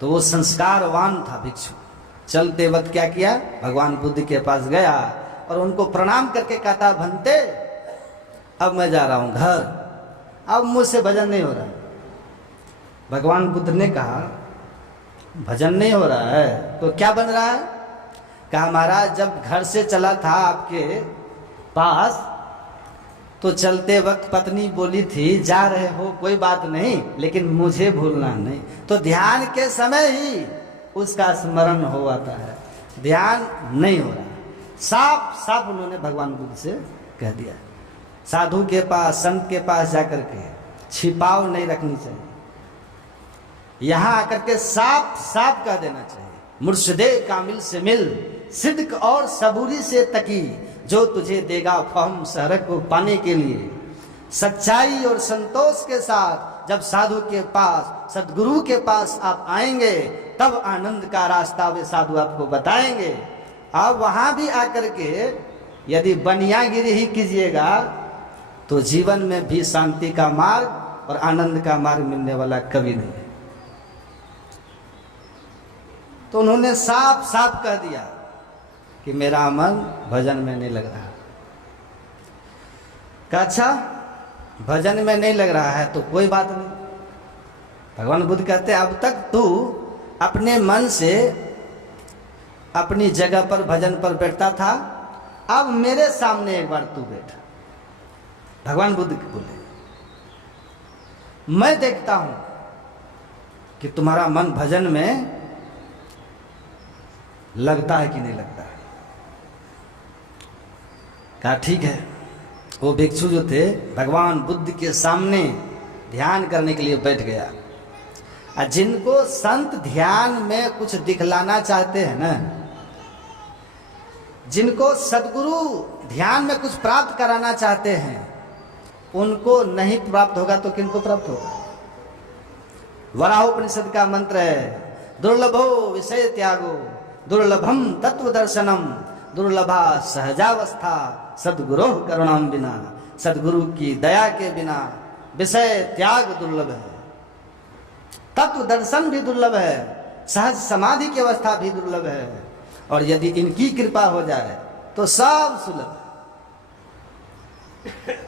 तो वो संस्कारवान था भिक्षु। चलते वक्त क्या किया, भगवान बुद्ध के पास गया और उनको प्रणाम करके कहता, भंते अब मैं जा रहा हूं घर, अब मुझसे भजन नहीं हो रहा। भगवान बुद्ध ने कहा, भजन नहीं हो रहा है तो क्या बन रहा है? कहा, महाराज जब घर से चला था आपके पास तो चलते वक्त पत्नी बोली थी, जा रहे हो कोई बात नहीं लेकिन मुझे भूलना नहीं। तो ध्यान के समय ही उसका स्मरण हो आता है, ध्यान नहीं हो रहा। साफ साफ उन्होंने भगवान बुद्ध से कह दिया। साधु के पास, संत के पास जाकर के छिपाव नहीं रखनी चाहिए, यहां आकर के साफ साफ कह देना चाहिए। मुर्शदे कामिल से मिल, सिद्क और सबूरी से तकी, जो तुझे देगा फहम शरक को पाने के लिए। सच्चाई और संतोष के साथ जब साधु के पास, सदगुरु के पास आप आएंगे, तब आनंद का रास्ता वे साधु आपको बताएंगे। आप वहां भी आकर के यदि बनियागिरी ही कीजिएगा तो जीवन में भी शांति का मार्ग और आनंद का मार्ग मिलने वाला कभी नहीं है। तो उन्होंने साफ साफ कह दिया कि मेरा मन भजन में नहीं लग रहा। कहा, अच्छा भजन में नहीं लग रहा है तो कोई बात नहीं। भगवान बुद्ध कहते हैं, अब तक तू अपने मन से अपनी जगह पर भजन पर बैठता था, अब मेरे सामने एक बार तू बैठा। भगवान बुद्ध बोले, मैं देखता हूं कि तुम्हारा मन भजन में लगता है कि नहीं लगता है। कहा, ठीक है। वो भिक्षु जो थे भगवान बुद्ध के सामने ध्यान करने के लिए बैठ गया। और जिनको संत ध्यान में कुछ दिखलाना चाहते हैं ना, जिनको सदगुरु ध्यान में कुछ प्राप्त कराना चाहते हैं, उनको नहीं प्राप्त होगा तो किनको प्राप्त होगा? वराहोपनिषद का मंत्र है, दुर्लभो विषय त्यागो दुर्लभम तत्व दर्शनम दुर्लभा सहजावस्था सदगुरु करुणाम बिना। सदगुरु की दया के बिना विषय त्याग दुर्लभ है, तत्व दर्शन भी दुर्लभ है, सहज समाधि की अवस्था भी दुर्लभ है, और यदि इनकी कृपा हो जाए तो सब सुलभ है।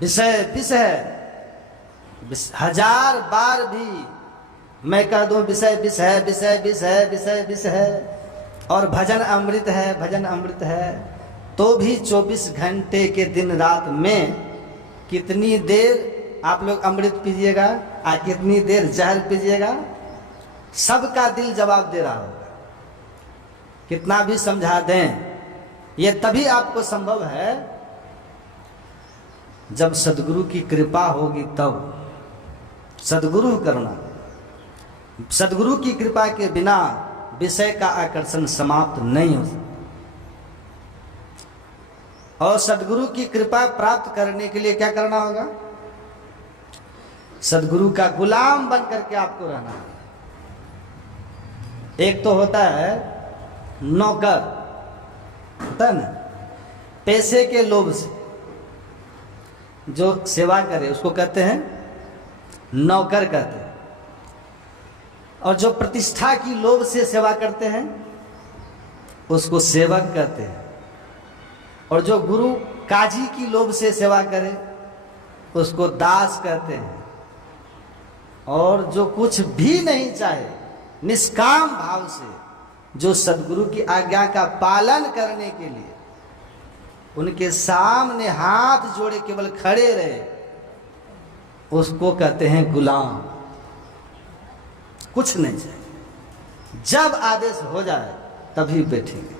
विषय विषय हजार बार भी मैं कह दूं विषय विष है, विषय विष है, विषय विष है, और भजन अमृत है, भजन अमृत है, तो भी 24 घंटे के दिन रात में कितनी देर आप लोग अमृत पीजिएगा और कितनी देर जहर पीजिएगा, सबका दिल जवाब दे रहा होगा। कितना भी समझा दें, ये तभी आपको संभव है जब सदगुरु की कृपा होगी। तब सदगुरु करना, सदगुरु की कृपा के बिना विषय का आकर्षण समाप्त नहीं हो सकता। और सदगुरु की कृपा प्राप्त करने के लिए क्या करना होगा? सदगुरु का गुलाम बन करके आपको रहना है। एक तो होता है नौकर, होता है ना, पैसे के लोभ से जो सेवा करे उसको कहते हैं नौकर कहते हैं, और जो प्रतिष्ठा की लोभ से सेवा करते हैं उसको सेवक कहते हैं, और जो गुरु काजी की लोभ से सेवा करे उसको दास कहते हैं, और जो कुछ भी नहीं चाहे निष्काम भाव से जो सदगुरु की आज्ञा का पालन करने के लिए उनके सामने हाथ जोड़े केवल खड़े रहे, उसको कहते हैं गुलाम। कुछ नहीं चाहिए। जब आदेश हो जाए तभी बैठेंगे,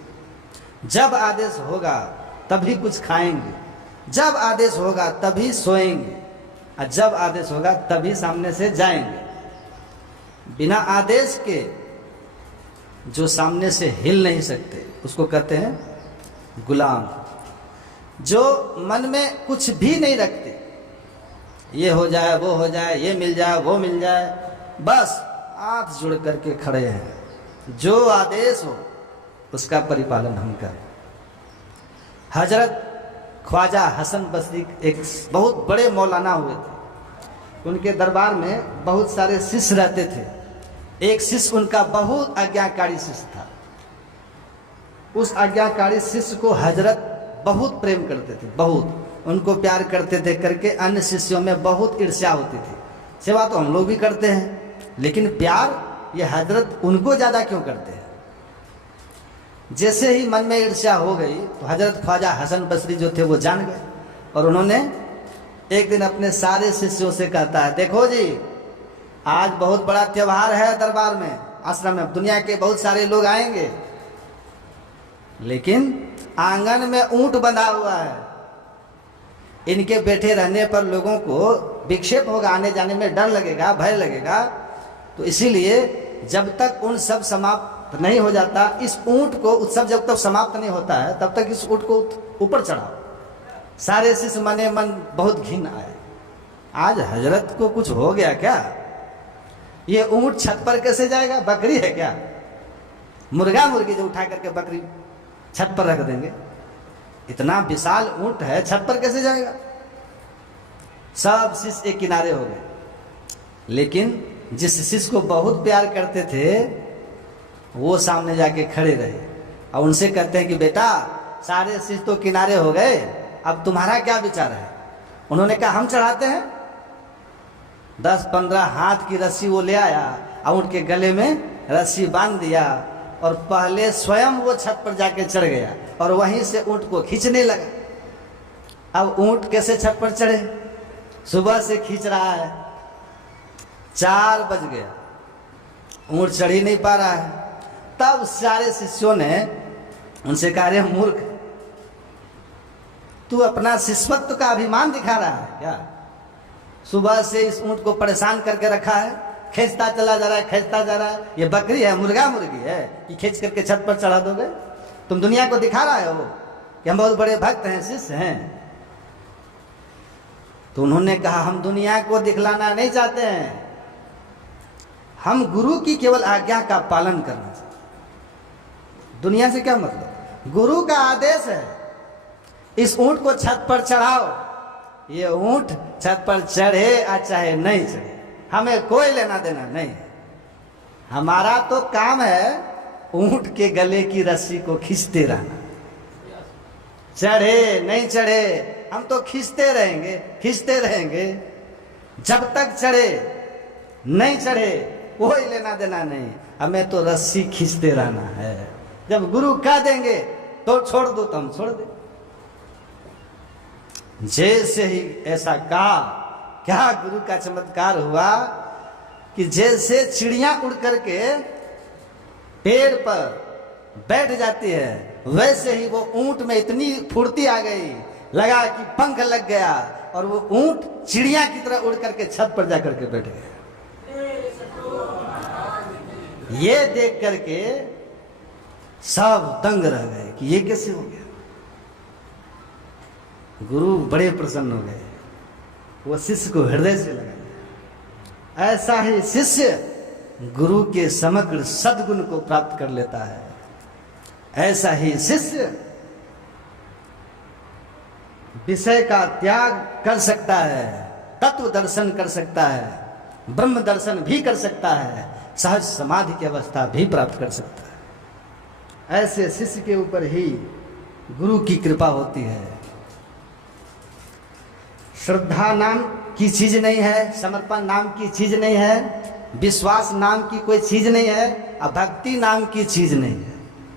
जब आदेश होगा तभी कुछ खाएंगे, जब आदेश होगा तभी सोएंगे, और जब आदेश होगा तभी सामने से जाएंगे। बिना आदेश के जो सामने से हिल नहीं सकते उसको कहते हैं गुलाम। जो मन में कुछ भी नहीं रखते, ये हो जाए वो हो जाए, ये मिल जाए वो मिल जाए, बस हाथ जोड़ करके खड़े हैं, जो आदेश हो उसका परिपालन हम करें। हजरत ख्वाजा हसन बसरी एक बहुत बड़े मौलाना हुए थे, उनके दरबार में बहुत सारे शिष्य रहते थे। एक शिष्य उनका बहुत आज्ञाकारी शिष्य था। उस आज्ञाकारी शिष्य को हजरत बहुत प्रेम करते थे, बहुत उनको प्यार करते थे, करके अन्य शिष्यों में बहुत ईर्ष्या होती थी। सेवा तो हम लोग भी करते हैं, लेकिन प्यार ये हजरत उनको ज़्यादा क्यों करते हैं। जैसे ही मन में ईर्ष्या हो गई तो हजरत ख्वाजा हसन बसरी जो थे वो जान गए, और उन्होंने एक दिन अपने सारे शिष्यों से कहता है, देखो जी आज बहुत बड़ा त्योहार है दरबार में, आश्रम में दुनिया के बहुत सारे लोग आएंगे, लेकिन आंगन में ऊंट बंधा हुआ है, इनके बैठे रहने पर लोगों को विक्षेप होगा, आने जाने में डर लगेगा, भय लगेगा। तो इसीलिए जब तक उन सब समाप्त नहीं हो जाता, इस ऊंट को, उत्सव जब तक समाप्त नहीं होता है तब तक इस ऊंट को ऊपर चढ़ाओ। सारे शिष्य मने मन बहुत घिन आए, आज हजरत को कुछ हो गया क्या, ये ऊंट छत पर कैसे जाएगा, बकरी है क्या, मुर्गा मुर्गी जो उठा करके बकरी छत पर रख देंगे, इतना विशाल ऊंट है छत पर कैसे जाएगा। सब शिष्य एक किनारे हो गए, लेकिन जिस शिष्य को बहुत प्यार करते थे वो सामने जाके खड़े रहे और उनसे कहते हैं कि बेटा सारे शिष्य तो किनारे हो गए, अब तुम्हारा क्या विचार है। उन्होंने कहा हम चढ़ाते हैं। 10-15 हाथ की रस्सी वो ले आया और उनके गले में रस्सी बांध दिया, और पहले स्वयं वो छत पर जाके चढ़ गया और वहीं से ऊंट को खींचने लगा। अब ऊंट कैसे छत पर चढ़े, सुबह से खींच रहा है, 4 बज गया, ऊंट चढ़ ही नहीं पा रहा है। तब सारे शिष्यों ने उनसे कहा, रे मूर्ख, तू अपना शिष्यत्व का अभिमान दिखा रहा है क्या, सुबह से इस ऊंट को परेशान करके रखा है, खींचता चला जा रहा है, खींचता जा रहा है, ये बकरी है, मुर्गा मुर्गी है कि खींच करके छत पर चढ़ा दोगे। तुम दुनिया को दिखा रहे हो कि हम बहुत बड़े भक्त हैं, शिष्य हैं। तो उन्होंने कहा हम दुनिया को दिखलाना नहीं चाहते हैं, हम गुरु की केवल आज्ञा का पालन करना चाहते। दुनिया से क्या मतलब, गुरु का आदेश है इस ऊंट को छत पर चढ़ाओ, ये ऊंट छत पर चढ़े या चाहे नहीं चढ़े, हमें कोई लेना देना नहीं है। हमारा तो काम है ऊंट के गले की रस्सी को खींचते रहना, चढ़े नहीं चढ़े हम तो खींचते रहेंगे, खींचते रहेंगे, जब तक चढ़े नहीं चढ़े कोई लेना देना नहीं, हमें तो रस्सी खींचते रहना है। जब गुरु कह देंगे तो छोड़ दो तो हम छोड़ दें। जैसे ही ऐसा कहा, क्या गुरु का चमत्कार हुआ कि जैसे चिड़िया उड़ करके पेड़ पर बैठ जाती है, वैसे ही वो ऊंट में इतनी फुर्ती आ गई, लगा कि पंख लग गया, और वो ऊंट चिड़िया की तरह उड़ करके छत पर जाकर के बैठ गया। ये देख करके सब दंग रह गए कि ये कैसे हो गया। गुरु बड़े प्रसन्न हो गए, वो शिष्य को हृदय से लगा। ऐसा ही शिष्य गुरु के समग्र सद्गुण को प्राप्त कर लेता है। ऐसा ही शिष्य विषय का त्याग कर सकता है, तत्व दर्शन कर सकता है, ब्रह्म दर्शन भी कर सकता है, सहज समाधि की अवस्था भी प्राप्त कर सकता है। ऐसे शिष्य के ऊपर ही गुरु की कृपा होती है। श्रद्धा नाम की चीज नहीं है, समर्पण नाम की चीज नहीं है, विश्वास नाम की कोई चीज नहीं है, और भक्ति नाम की चीज नहीं है,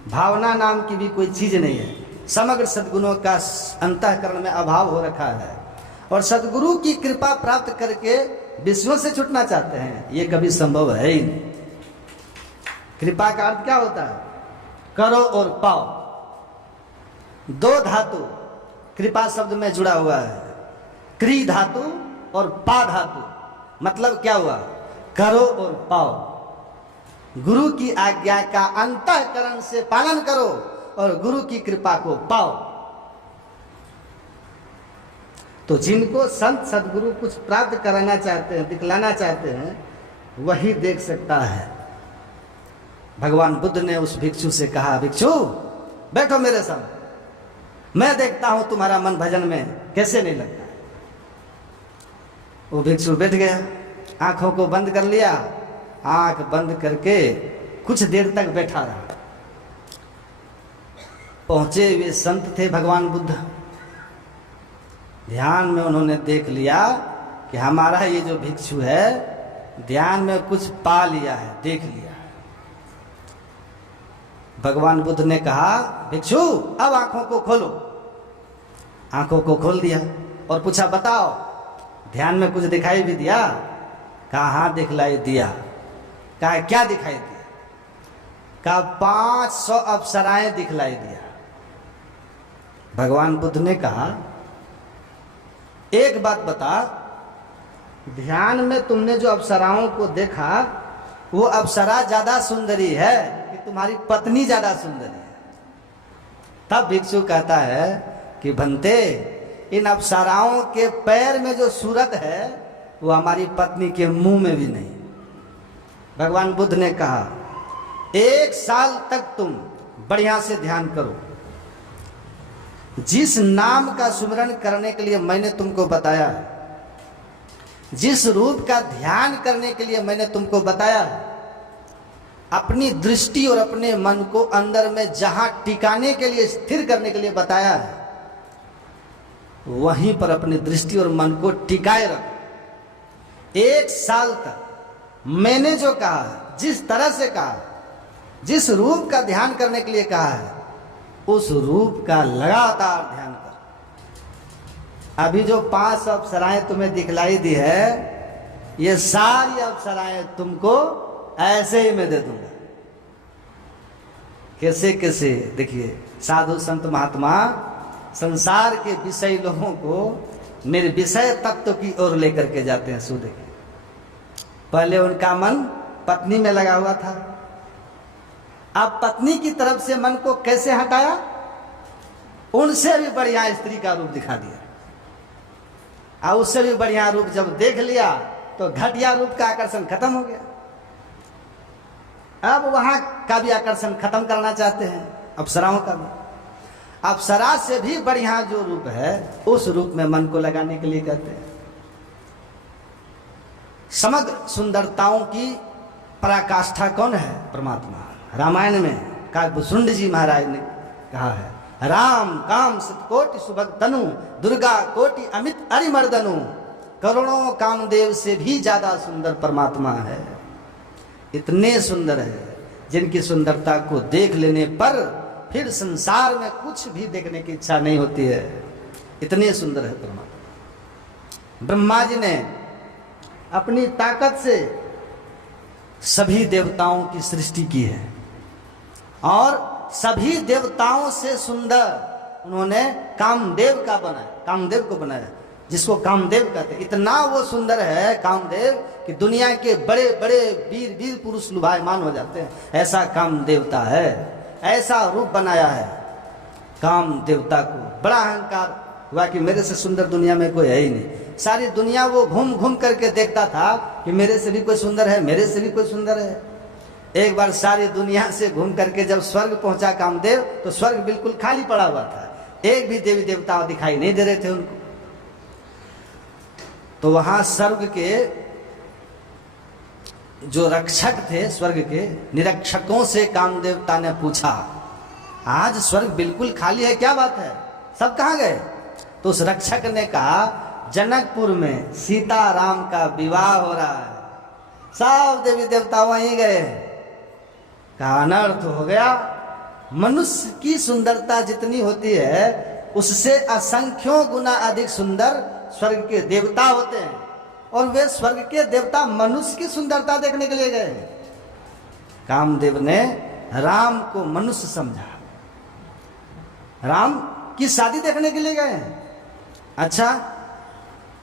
भावना नाम की भी कोई चीज नहीं है। समग्र सद्गुणों का अंतःकरण में अभाव हो रखा है, और सद्गुरु की कृपा प्राप्त करके विषयों से छूटना चाहते हैं, ये कभी संभव है ही नहीं। कृपा का अर्थ क्या होता है, करो और पाओ। 2 धातु कृपा शब्द में जुड़ा हुआ है, क्री धातु और पा धातु। मतलब क्या हुआ, करो और पाओ। गुरु की आज्ञा का अंतःकरण से पालन करो और गुरु की कृपा को पाओ। तो जिनको संत सदगुरु कुछ प्राप्त कराना चाहते हैं, दिखलाना चाहते हैं, वही देख सकता है। भगवान बुद्ध ने उस भिक्षु से कहा, भिक्षु बैठो मेरे संग, मैं देखता हूं तुम्हारा मन भजन में कैसे नहीं लगता। वो भिक्षु बैठ गया, आंखों को बंद कर लिया, आंख बंद करके कुछ देर तक बैठा रहा। पहुंचे वे संत थे भगवान बुद्ध, ध्यान में उन्होंने देख लिया कि हमारा ये जो भिक्षु है ध्यान में कुछ पा लिया है, देख लिया। भगवान बुद्ध ने कहा, भिक्षु अब आंखों को खोलो। आंखों को खोल दिया और पूछा, बताओ ध्यान में कुछ दिखाई भी दिया? कहा हाँ दिखलाई दिया। कहा क्या दिखाई दिया? कहा 500 अप्सराएं दिखलाई दिया। भगवान बुद्ध ने कहा, एक बात बता, ध्यान में तुमने जो अप्सराओं को देखा वो अप्सरा ज्यादा सुंदरी है कि तुम्हारी पत्नी ज्यादा सुंदरी है? तब भिक्षु कहता है कि भंते, इन अप्सराओं के पैर में जो सूरत है वो हमारी पत्नी के मुंह में भी नहीं। भगवान बुद्ध ने कहा, 1 साल तक तुम बढ़िया से ध्यान करो। जिस नाम का सुमिरन करने के लिए मैंने तुमको बताया, जिस रूप का ध्यान करने के लिए मैंने तुमको बताया, अपनी दृष्टि और अपने मन को अंदर में जहां टिकाने के लिए, स्थिर करने के लिए बताया है, वहीं पर अपनी दृष्टि और मन को टिकाए रखो। 1 साल तक मैंने जो कहा, जिस तरह से कहा, जिस रूप का ध्यान करने के लिए कहा है, उस रूप का लगातार ध्यान कर। अभी जो 5 अप्सराएं तुम्हें दिखलाई दी है, ये सारी अप्सराएं तुमको ऐसे ही मैं दे दूंगा। कैसे कैसे? देखिए, साधु संत महात्मा संसार के विषय लोगों को निर्विषय तत्व की ओर लेकर के जाते हैं। सो देखिए, पहले उनका मन पत्नी में लगा हुआ था, अब पत्नी की तरफ से मन को कैसे हटाया? उनसे भी बढ़िया स्त्री का रूप दिखा दिया, और उससे भी बढ़िया रूप जब देख लिया तो घटिया रूप का आकर्षण खत्म हो गया। अब वहां का भी आकर्षण खत्म करना चाहते हैं, अप्सराओं का भी। अप्सरा से भी बढ़िया जो रूप है उस रूप में मन को लगाने के लिए कहते हैं। समग्र सुंदरताओं की पराकाष्ठा कौन है? परमात्मा। रामायण में काव्यभूषुंड जी महाराज ने कहा है, राम काम सतकोटि सुभग तनु, दुर्गा कोटि अमित अरिमर्दनु, करोड़ों कामदेव से भी ज्यादा सुंदर परमात्मा है। इतने सुंदर है जिनकी सुंदरता को देख लेने पर फिर संसार में कुछ भी देखने की इच्छा नहीं होती है। इतने सुंदर है परमात्मा। ब्रह्मा जी ने अपनी ताकत से सभी देवताओं की सृष्टि की है, और सभी देवताओं से सुंदर उन्होंने कामदेव का बनाया, कामदेव को बनाया, जिसको कामदेव कहते हैं। इतना वो सुंदर है कामदेव कि दुनिया के बड़े बड़े वीर वीर पुरुष लुभायमान हो जाते हैं। ऐसा काम देवता है, ऐसा रूप बनाया है काम देवता को। बड़ा अहंकार हुआ कि मेरे से सुंदर दुनिया में कोई है ही नहीं। सारी दुनिया वो घूम घूम करके देखता था कि मेरे से भी कोई सुंदर है, मेरे से भी कोई सुंदर है। एक बार सारी दुनिया से घूम करके जब स्वर्ग पहुंचा कामदेव, तो स्वर्ग बिल्कुल खाली पड़ा हुआ था, एक भी देवी देवता दिखाई नहीं दे रहे थे उनको। तो वहां स्वर्ग के जो रक्षक थे, स्वर्ग के निरीक्षकों से कामदेवता ने पूछा, आज स्वर्ग बिल्कुल खाली है, क्या बात है, सब कहां गए? तो उस रक्षक ने कहा, जनकपुर में सीता राम का विवाह हो रहा है, सब देवी देवता वहीं गए। कहा अनर्थ हो गया। मनुष्य की सुंदरता जितनी होती है उससे असंख्यों गुना अधिक सुंदर स्वर्ग के देवता होते हैं, और वे स्वर्ग के देवता मनुष्य की सुंदरता देखने के लिए गए। कामदेव ने राम को मनुष्य समझा, राम की शादी देखने के लिए गए। अच्छा,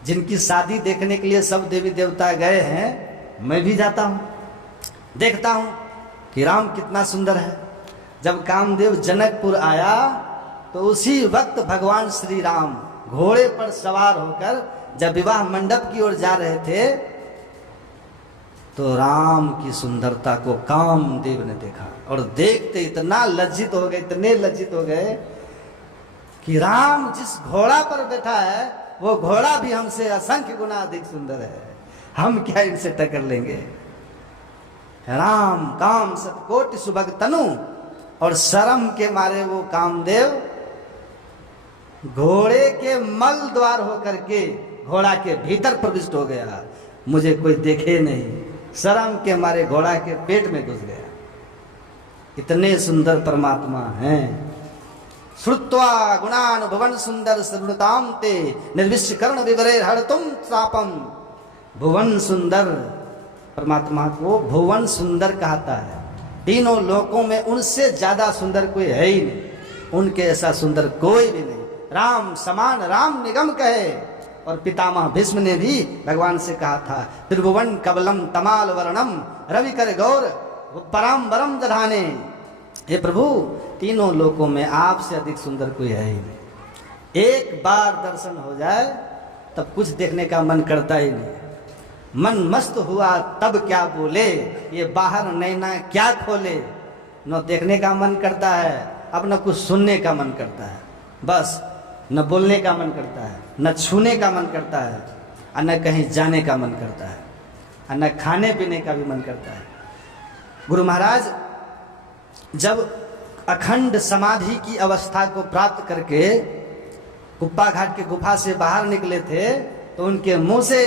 जिनकी शादी देखने के लिए सब देवी देवता गए हैं, मैं भी जाता हूं, देखता हूं कि राम कितना सुंदर है। जब कामदेव जनकपुर आया तो उसी वक्त भगवान श्री राम घोड़े पर सवार होकर जब विवाह मंडप की ओर जा रहे थे, तो राम की सुंदरता को कामदेव ने देखा, और देखते इतना लज्जित हो गए, इतने लज्जित हो गए कि राम जिस घोड़ा पर बैठा है वो घोड़ा भी हमसे असंख्य गुना अधिक सुंदर है, हम क्या इनसे टक्कर लेंगे। राम काम सतकोटि सुभग तनु, और शर्म के मारे वो कामदेव घोड़े के मल द्वार होकर के घोड़ा के भीतर प्रविष्ट हो गया, मुझे कोई देखे नहीं, शर्म के मारे घोड़ा के पेट में घुस गया। इतने सुंदर परमात्मा हैं। श्रुत्वा गुणानुभवन सुंदर श्रृणुताम ते निर्विष्कर्ण विवरे हरतुम शापम। भुवन सुंदर परमात्मा को भुवन सुंदर कहता है। तीनों लोकों में उनसे ज्यादा सुंदर कोई है ही नहीं, उनके ऐसा सुंदर कोई भी नहीं। राम समान राम निगम कहे, और पितामह भीष्म ने भी भगवान से कहा था, त्रिभुवन कबलम तमाल वर्णम रवि कर गौर पराम्बरम दधाने। हे प्रभु, तीनों लोकों में आपसे अधिक सुंदर कोई है ही नहीं। एक बार दर्शन हो जाए तब कुछ देखने का मन करता ही नहीं। मन मस्त हुआ तब क्या बोले, ये बाहर नैना क्या खोले। न देखने का मन करता है, अब न कुछ सुनने का मन करता है, बस न बोलने का मन करता है, न छूने का मन करता है, और न कहीं जाने का मन करता है, और न खाने पीने का भी मन करता है। गुरु महाराज जब अखंड समाधि की अवस्था को प्राप्त करके कुप्पा घाट के गुफा से बाहर निकले थे, तो उनके मुंह से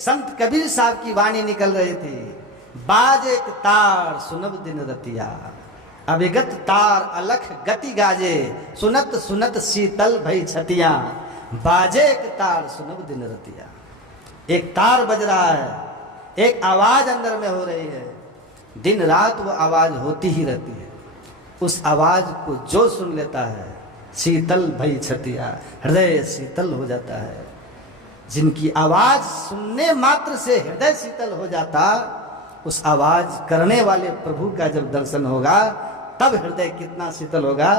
संत कबीर साहब की वाणी निकल रही थी, बाजे तार सुनब दिन रतिया, अभिगत तार अलख गति गाजे, सुनत सुनत शीतल भई छतिया, बाजे एक तार सुनब दिन रतिया। एक तार बज रहा है, एक आवाज अंदर में हो रही है, दिन रात वो आवाज होती ही रहती है। उस आवाज को जो सुन लेता है, शीतल भई छतिया, हृदय शीतल हो जाता है। जिनकी आवाज सुनने मात्र से हृदय शीतल हो जाता, उस आवाज करने वाले प्रभु का जब दर्शन होगा तब हृदय कितना शीतल होगा।